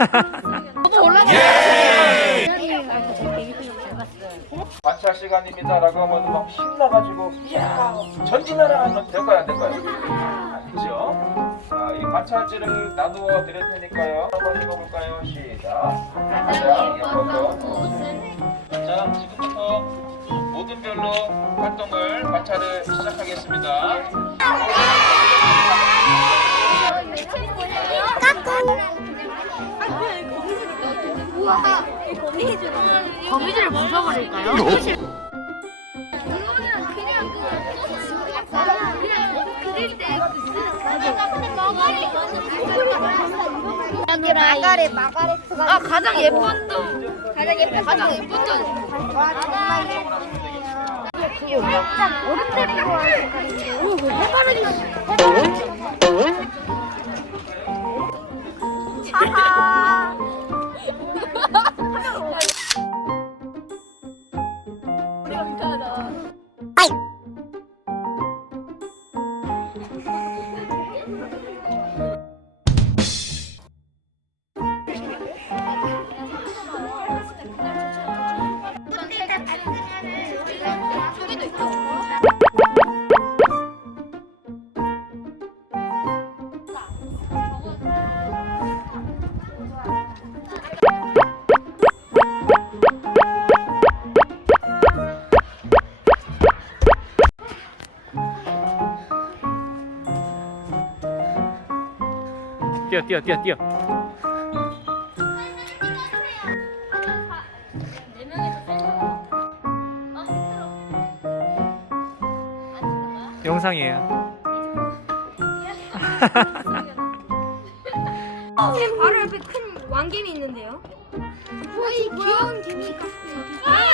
저도 원래 관찰 시간입니다라고 하면 막 신나가지고 이야 전진하라 하면 될까요 안 될까요? 아니죠. 자, 이 관찰지를 나누어 드릴 테니까요. 한번 읽어볼까요? 시작. 자, 예뻐서. 자, 지금부터 모든 별로 활동을 관찰을 시작하겠습니다. 거미줄을 부숴버릴까요? 마가렛 마가렛가 아 가장 예쁜 동 가장 예쁜 가장 예쁜 동와 정말 약간 어른들이 좋아하는 색깔인데 해바라기 뛰어 뛰어 뛰어 뛰어. 영상이에요. 바로 옆에 큰 왕개미 있는데요. 이 귀여운 개미가 관심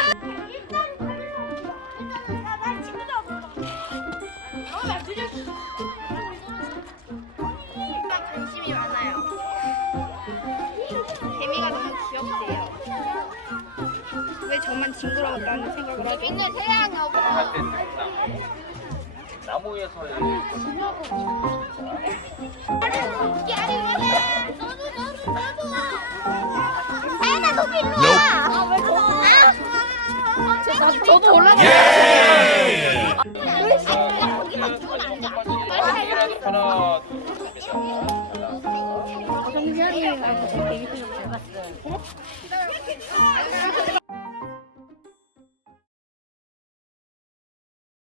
왜 저만 징그러울까는 생각을 하죠. 맨날 태양이 없어 할때 나무에서 태양아 너 일로 와 아왜 저거 저도 원래 거기만 두면 안 돼. 하나 정신이 아주 잘 봤어요.